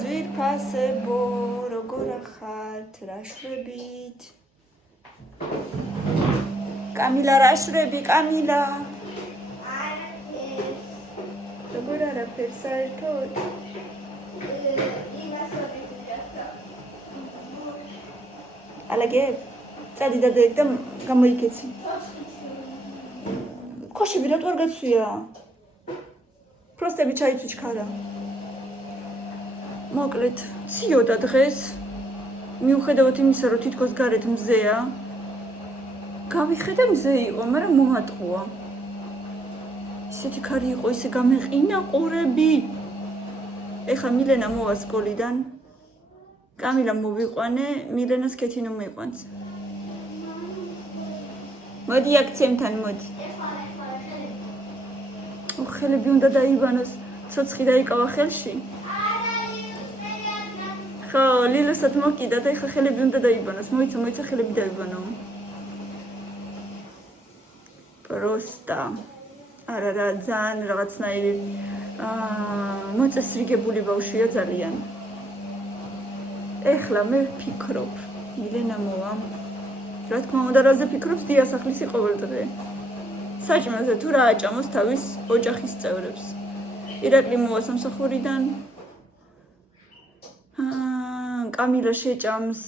ძვირფასებო, როგორ ხართ, რა შვებით? კამილა, რა შვები, კამილა? როგორ არაფერ საერთოდ? ალაგებ? წადი და დაგ და გამოიქეცი. ქოშები რატო არ გაცვია? პროსტები ჩაიცვი ჩქარა. მოკლედ, ციოდა დღეს. მიუხედავად იმისა, რომ თითქოს გარეთ მზეა. გავიხედე მზე იყო, მაგრამ მომატყუა. ისეთი ქარი იყო, ისე გამეყინა ყურები. ეხა მილენა მოვა სკოლიდან. კამილა მოვიყვანე, მილენას კეთინო მიყვანს. მოდი აქ ჩემთან, მოდი. ხელები უნდა დაიბანოს, ცოცხი დაიკავა ხელში. ხო, ლილოსად მოკიდა და ეხა ხელები უნდა დაიბანოს. მოიცა ხელები დაიბანო. პროსტა. არა, ძალიან რაღაცნაირი მოწესრიგებული ბავშვია ძალიან. ეხლა მე ვფიქრობ, მილენა მოვა. რა თქმა უნდა, რაზე ფიქრობს დიასახლისი ყოველდღე. საჭმელზე თუ რა აჭამოს თავის ოჯახის წევრებს. ირაკლი მოვა სამსახურიდან. კამილა შეჭამს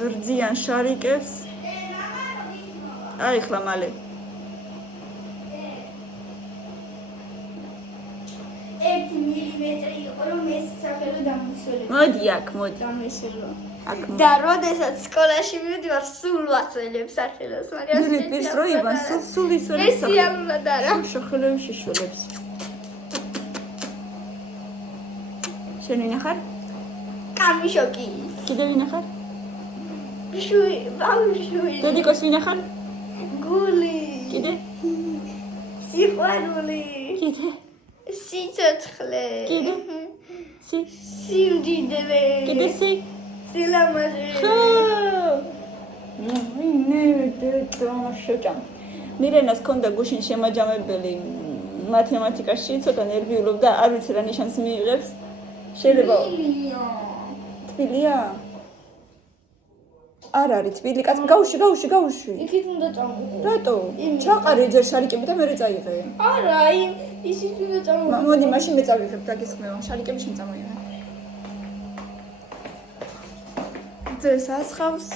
რძიან შარიკებს. აი ხლა მალე. 1 მილიმეტრი იყო რომ ეს სახელო დამისველი. მოდი აქ, მოდი. დამისველო. აქ. და როდესაც სკოლაში მივდივარ, სულ ვასწავლებ სახელოს, მაგრამ პირს რო იბან, სულ ისველი ეს სიამოვნად არა. შეხელები შეშველებს. შენ ვინახარ? კამიშოკი. კიდე ვინახარ? ბავშვი. დედიკოს ვინახარ? გული. კიდე? სიყვარული. კიდე? სიცოცხლე. კიდე? სიმდიდრე. კიდე სი? სილამაზე. ხო. ნე დედა შეჭამ. მირენას ქონდა გუშინ შემაჯამებელი მათემატიკაში, ცოტა ნერვიულობდა, არ ვიცი რა ნიშანს მიიღებს. შეიძლება თბილია? არ არის თბილი, კაცი, გაუშვი. იქით უნდა წამოვიდე. რატო? ჩაყარე ჯერ შარიკები და მერე წაიღე. არა, ისიც უნდა წამოვიდე. მოდი, მაშინ მე წავიღებ, დაგისხმევა. შარიკები შენ წამოიღე. ძეს ასხავს.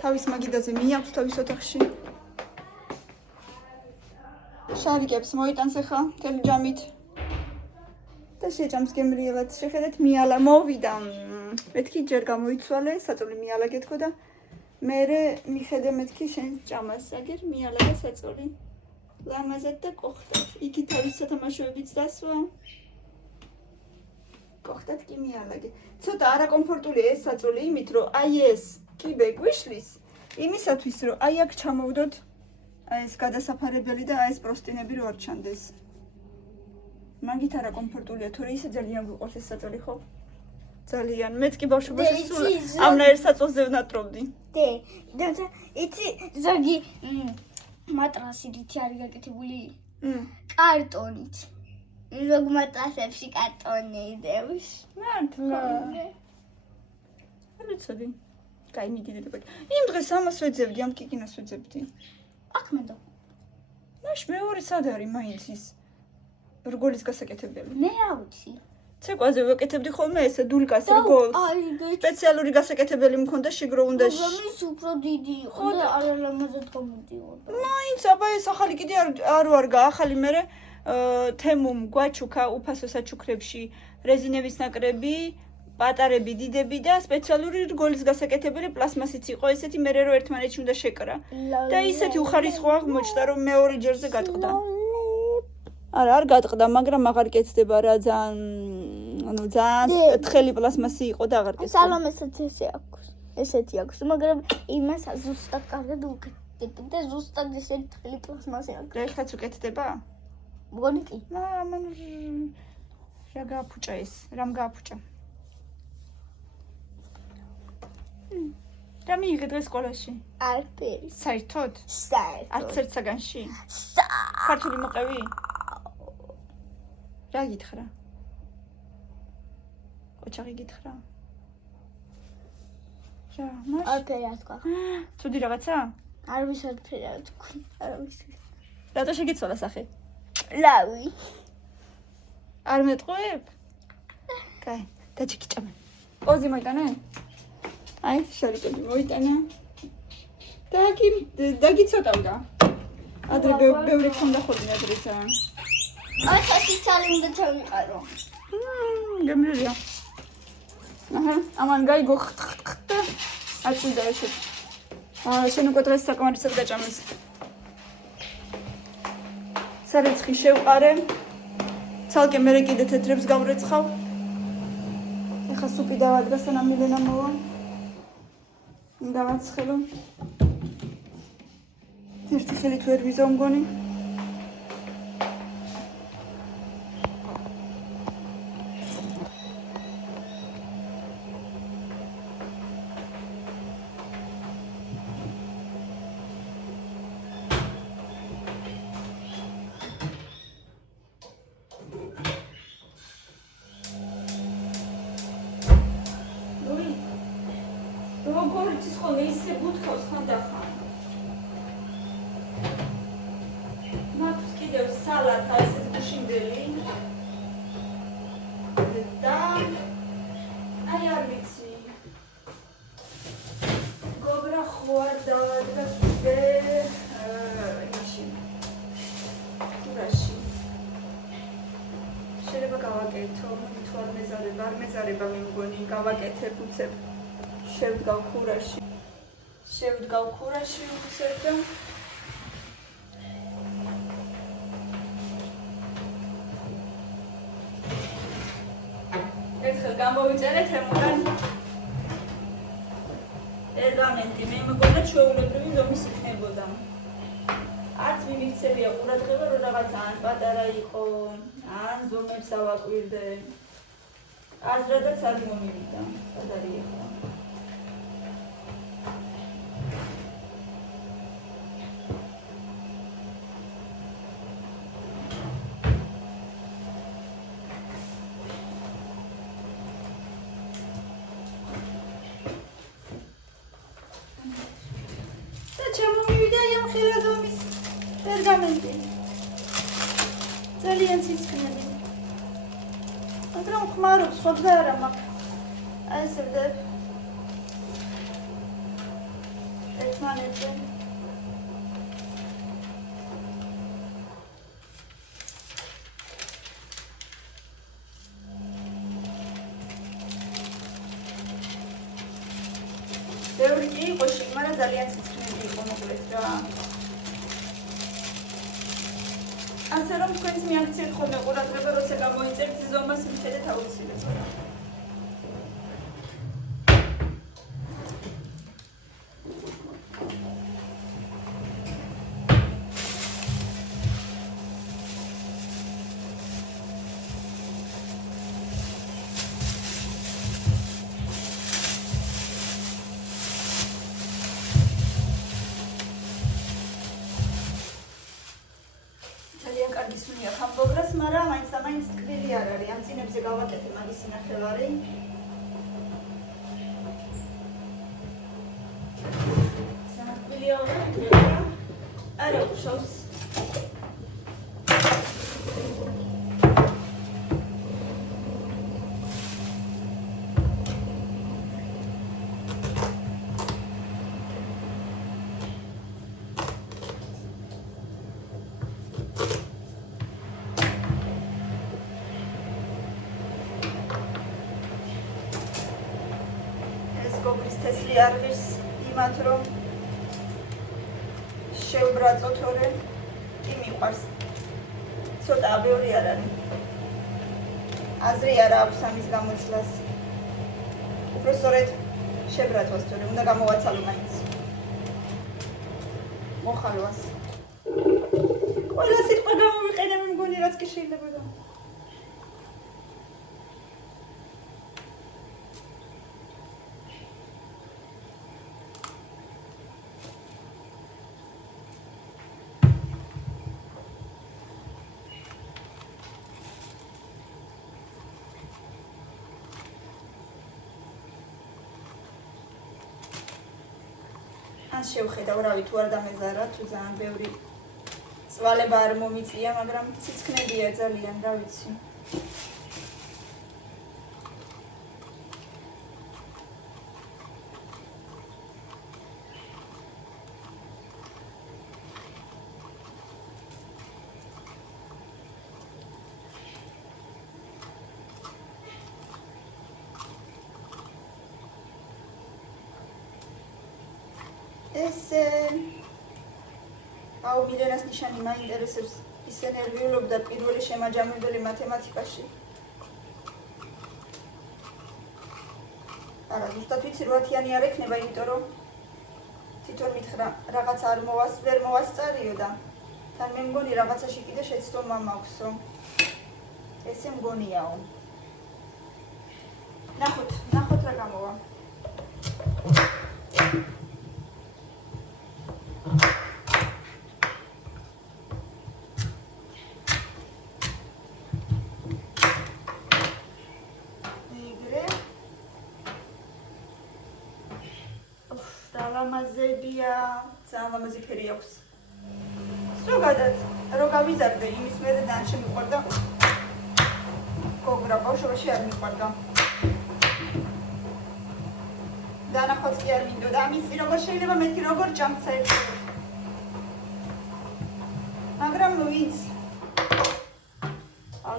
თავის მაგიდაზე მიაქვს თავის ოთახში. შარიკებს მოიტანს ახლა მთელი ჯამით. და შეჭამს გემრიელად. შეხედეთ, მიალა მოვიდა. მეთქი ჯერ გამოიცვალე, საწოლი მიალა გეთქო და მერე მიხედე მეთქი შენ ჭამას. აგერ მიალა და საწოლი ლამაზად და კოხტად. იგი თავის სათამაშოებიც დასვა. კოხტად კი მიალაგე. ცოტა არაკომფორტულია ეს საწოლი იმით, რომ აი ეს კიბე გვიშლის იმისათვის, რომ აი აქ ჩამოვდოთ აი ეს გადასაფარებელი და აი ეს პროსტინები რო არ ჩანდეს. მაგით არაკომფორტულია, თორე ისე ძალიან გვიყვარს ეს საწოლი, ხო? ძალიან. მეც კი ბავშვობაში სულ ამნაირ საწოლზე ვნატრობდი. და იცი ზოგი მატრასი რითი არის გაკეთებული? კარტონით. ზოგ მატრასებში კარტონი დევს. მართლა. არ ვიცოდი. კაი მიდიდე და იმ დღეს ამას ვეძებდი, ამ კიკინას ვეძებდი. აქ მენდა. მაშ მეორე სად არის მაინც ის რგოლის გასაკეთებელი? მე რა ვიცი. ცეკვაზე ვეკეთებდი ხოლმე ესე დულკას რგოლს. სპეციალური გასაკეთებელი მქონდა შეგროუნდაში. ის უფრო დიდი იყო და არალამაზად გამოდიოდა. მაინც აბა ეს ახალი კიდე არ ვარგა, ახალი მერე თემუმ გვაჩუქა უფასო საჩუქრებში რეზინების ნაკრები, პატარები, დიდები და სპეციალური რგოლის გასაკეთებელი პლასმასიც იყო ესეთი მერე რო ერთმანეთში უნდა შეკრა. და ისეთი უხარისხო აღმოჩნდა რომ მეორე ჯერზე გატყდა. არა, არ გატყდა, მაგრამ აღარ კეთდება რა ძალიან თხელი პლასმასი იყო და აღარ კეთდება. სალომესაც ესეთი აქვს, მაგრამ იმას ზუსტად კარგად უკეთდება და ზუსტად ესეთი თხელი პლასმასი აქვს. და ეხლაც უკეთდება? მგონი კი. მან რა გააფუჭა ეს? რამ გააფუჭა? რა მიიღე დღეს სკოლაში? არაფერი. საერთოდ? საერთოდ. არც ერთ საგანში? ქართული მოყევი? რა გითხრა? ოჩაღი გითხრა. რა, მაშ? არაფერი არ თქვა. ცუდი რაღაცა? არ ვის არაფერი არ თქვა. არ ვის. რატო შეგიცვალა სახე? ლავი. არ მეტყვებ? კაი, დაჩიკიჭამე. პოზი მოიტანე? აი, შარიკები მოიტანა. დაგიცოტავდა. ადრე ბევრი ხონდა ხოლმე ადრეცა. ათასი ცალი უნდა ჩავიყარო. გემრიელია. აჰა, ამან გაიგო ხტ. აწვიდა ესეთ. შენ უკვე დღეს საკმარისად გაჭამეს. სარეცხი შევყარე. ცალკე მერე კიდე თეთრებს გავრეცხავ. ეხა სუპი დავადგა სანამ მილენა მოვა. დავაცხელო. ერთი ხელით ვერ ვიზო მგონი. როგორ იცის ხოლმე ისე ბუთხავს ხანდახან. მაქვს კიდევ სალათა ესეც გუშინდელი. და აი არ ვიცი. გობრა ხوار დავადგა კიდე იმაში. კურაში. შეიძლება გავაკეთო, თუ არ მეზარება მე მგონი, გავაკეთებ უცებ. შევდგავ ქურაში უცებ და ერთხელ გამოვიწერეთ ემოდან პერგამენტი, მე მგონია ჩვეულებრივი ზომის იქნებოდა. არც მიმიქცევია ყურადღება, რომ რაღაცა ან პატარა იყო, ან ზომებს ავაკვირდე. აზრადაც არ მომივიდა, სად არის ახლა. პერგამენტი. ძალიან სისხლიანი. მაგრამ ხმარობს, ხოდა არა მაქვს. აი ესე ვდებ. ერთმანეთზე. ბევრი კი იყო შიგ, მაგრამ ძალიან სისხლიანი იყო მოკლედ რა. ასე რომ თქვენს მიაქციეთ ხოლმე ყურადღება, როცა გამოიწერთ ზომას მიხედეთ აუცილებლად. ისუნია ხამბოგრას, მაგრამ მაინც ტკბილი არ არის. ამ წინებზე გავაკეთე მაგის ნახევარი. სანტკბილია ვარ, არა უშავს. გოგრის თესლი არ ღირს იმათ რომ შევბრაწო თორე კი მიყვარს ცოტა ბევრი არ არის აზრი არ აქვს ამის გამოცვლას უფრო სწორედ შებრაწვას თორე უნდა გამოვაცალო მაინც მოხალვას ყველა სიტყვა გამოვიყენე მე მგონი რაც კი შეიძლება ან შევხედავ, რავი, თუ არ დამეზარა, თუ ძალიან ბევრი წვალება არ მომიწია, მაგრამ ციცქნებია ძალიან, რა ვიცი. ესე აუ მილენას ნიშანი მაინტერესებს ისე ნერვიულობდა პირველი შემაჯამებელი მათემატიკაში. არა, ზუსტად ვიცი 8-იანი არ ექნება, იმიტომ რომ თვითონ მითხრა რაღაცა ვერ მოვასწარიო და თან მე მგონი რაღაცაში კიდე შეცდომა მაქვს, რომ ესე მგონიაო. ნახოთ რა გამოვა. ლამაზებია, ძალიან ლამაზი ფერი აქვს. ზოგადად, რო გავიზარდე, იმის მერე ძალიან შემიყვარდა. გოგრა ბავშვობაში არ მიყვარდა. დანახვაც კი არ მინდოდა, ამისი როგორ შეიძლება მეთქი როგორ ჭამცა ერთად. მაგრამ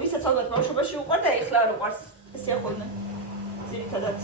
ვისაც ალბათ ბავშვობაში უყვარდა, ეხლა არ უყვარს. ესეა ხოლმე. ძირითადად.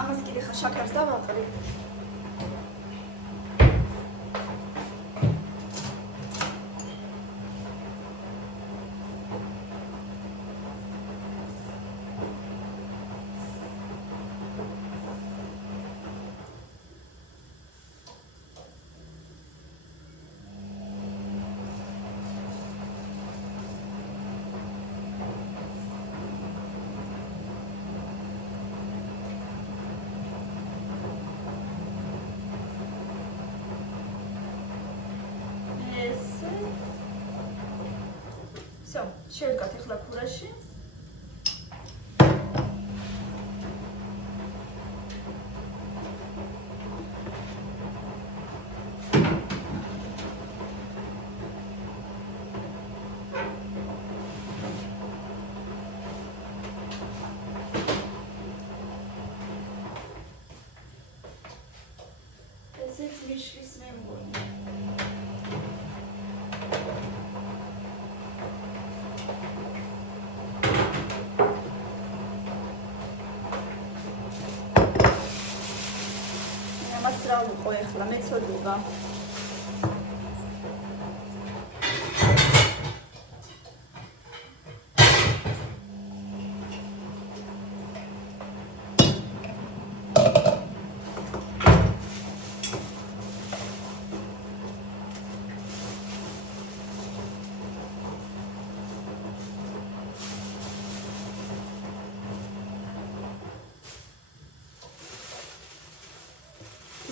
ამას კიდე ხა შაქარს დავაყრი. Все, შევდგათ ახლა ქურაში. ესეც მიშლის მე მგონი. რა უყო ახლა მეცოდულობა.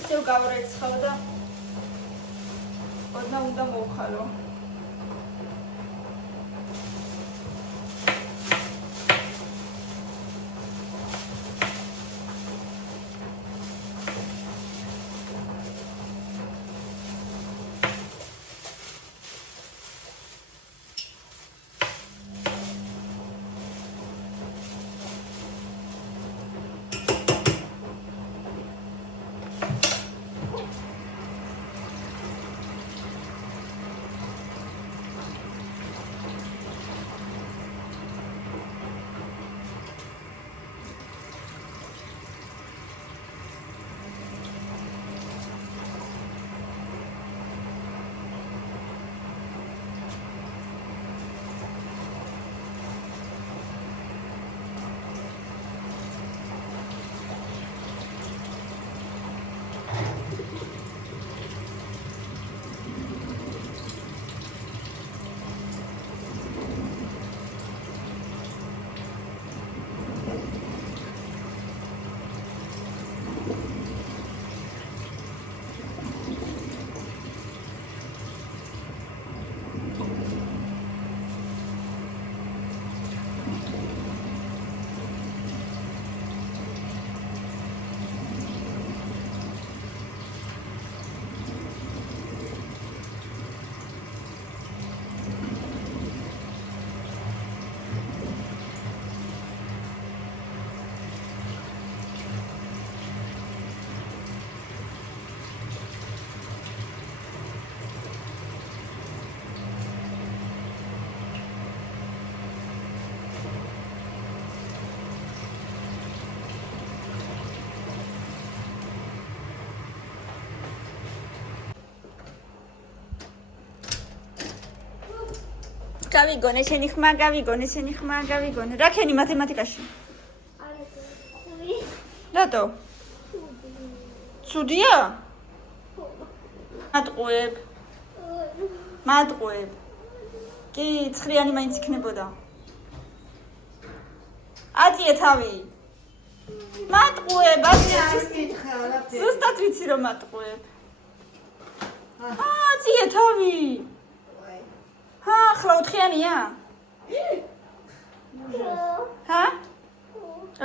ისევ გავრეცხავ და ოდნა უნდა მოვხალო. გავიგონე, შენი ხმა გავიგონე, შენი ხმა გავიგონე. რა ქენი მათემატიკაში? რატო? ცუდია? მატყუებ. მატყუებ. კი, ცხრიანი მაინც იქნებოდა. აწიე თავი. მატყუებ, ზუსტად ვიცი რომ მატყუებ. აწიე თავი. ჰა, ახლა 4-იანია? ჰა?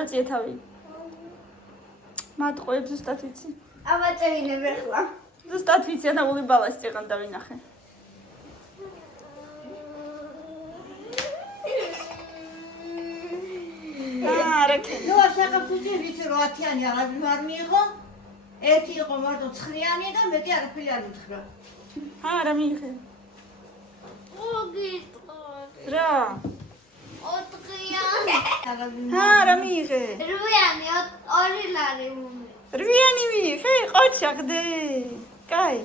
აწიე თავი. მატყუებ ზუსტად ვიცი. ავაწევინებ ახლა. ზუსტად ვიცი, ანა უიბალას წეღან დავინახე. ნუ საკაფუთი ვიცი რომ 10-იანი აღარ არ მიიღო. ერთი იყო მარტო 9-იანი და მეტი არაფერი არ უთხრა. ჰა, რა მიიღე? მოგიტყოდი. რა? 4-იანი. ჰა, რა მიიღე? 8-იანი 2 ლარი მომი. 8-იანი მიიღე? ყოჩაღდე. კაი.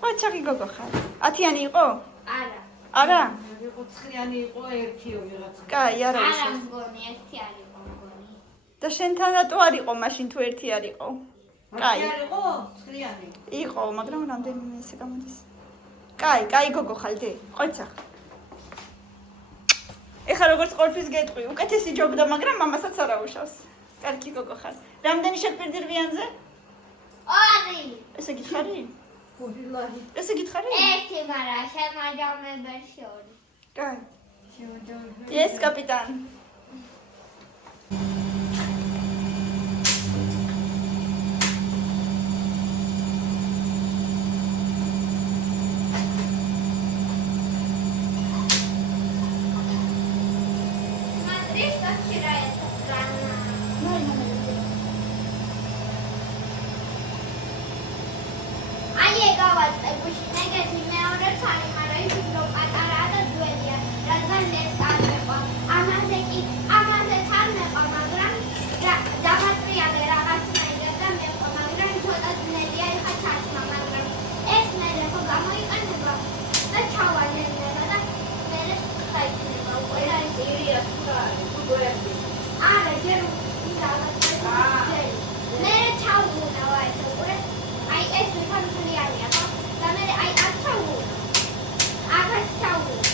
ყოჩაღი გოგო ხარ. 10-იანი იყო? არა. არა? იყო 9-იანი იყო ერთიო ვიღაცა. კაი, არა არა ისე. მგონი, ერთი არ იყო მგონი. და შენთან რატო არ იყო მაშინ თუ ერთი არ იყო? კაი. არ იყო 9-იანი. იყო, მაგრამ რამდენიმე ესე გამოდის. კაი, კაი გოგო ხალდე. ყოჩაღ. ეხლა როგორც ყოლფის გეტყვი, უკეთესი ჯობდა, მაგრამ მამასაც არ აუშავს. კარგი გოგო ხარ. რამდენი შეკვირდი 8-იანზე? 2. ესე გითხარი? გულილაი. ესე გითხარი? ერთი მარა შემაჯამებელში 2. კაი. შემოჯამები. Yes, კაპიტან. Смотри, что вчера эта страна. Ай, გავაწყებუში ნეგეთი მეორე ცალი, მაგრამ ის უფრო პატარაა და ძველია, რადგან ეს არ მეყვა. ამაზეც არ მეყვა, მაგრამ დამატრიალე რაღაცნაირად და მეყვა, მაგრამ ცოტა ძნელია ეხა ჩაცმა, მაგრამ ეს მერე ხო გამოიყენება და ჩავალენება და მერე ხაიქნება უკვე და ის ირია თუ რა არის. არა, ჯერ რაღაცა მერე ჩავუნავა ეს უკვე. აი ეს მეხანიკალია ხო? და მე აი აქ ჩავუნა. აქაც ჩავუნა.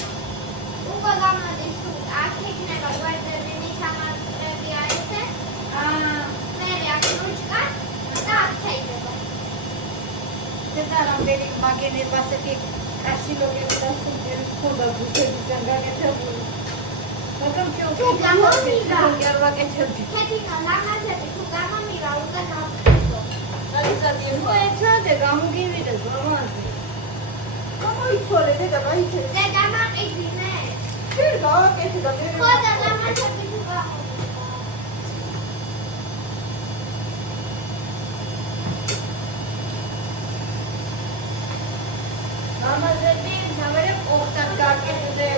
უკვე გამოდის თუ აქ იქნება გვერდები სამასწრებია ესე. მე აქ რუჩკა და აქ შეიძლება. და რამდენი მაგენებს ასეთი კაშილოგები და სუპერ ხოდა ბუქებიდან გაკეთებული. მაგრამ თუ გამომიგა. არ ვაკეთებდი. ქეთინა ლამაზები თუ გამომიგა უკვე გავხსნო. წადიწადი მოეცადე გამოგივიდე ზომაზე. გამოიცვალე დედა, გაიქე. და დამაყიდინე. ჯერ გავაკეთე და მე ხო და ლამაზები თუ გამომიგა. მამაზები ნავერე ოხტად გაკეთდე.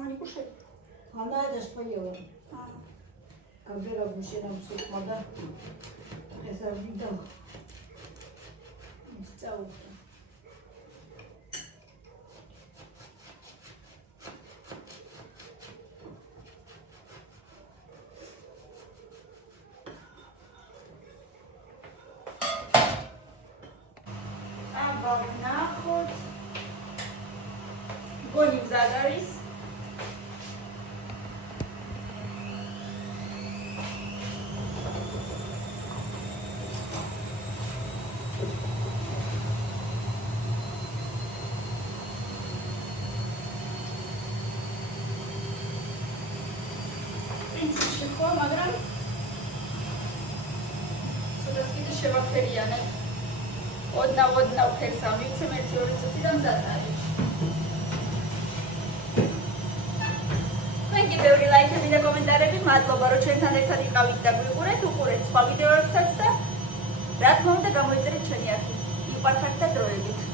მამალი კუშე. Она это споела. Камера мужчина мусульман. Это видно. Стало. ნახოთ გონი მზად არის პრინციპში ხო მაგრამ ცოტა კიდე შევაფერიანებ ოდნავ ფერს ამივცემ 1-2 წუთი და მზად არის. თქვენ კიდევ ლაიქები და კომენტარები მადლობა რომ ჩვენთან ერთად იყავით და გვიყურეთ, უყურეთ სხვა ვიდეოებსაც და რა თქმა უნდა გამოიწერეთ ჩვენი არქივი. იყართ და დროებით.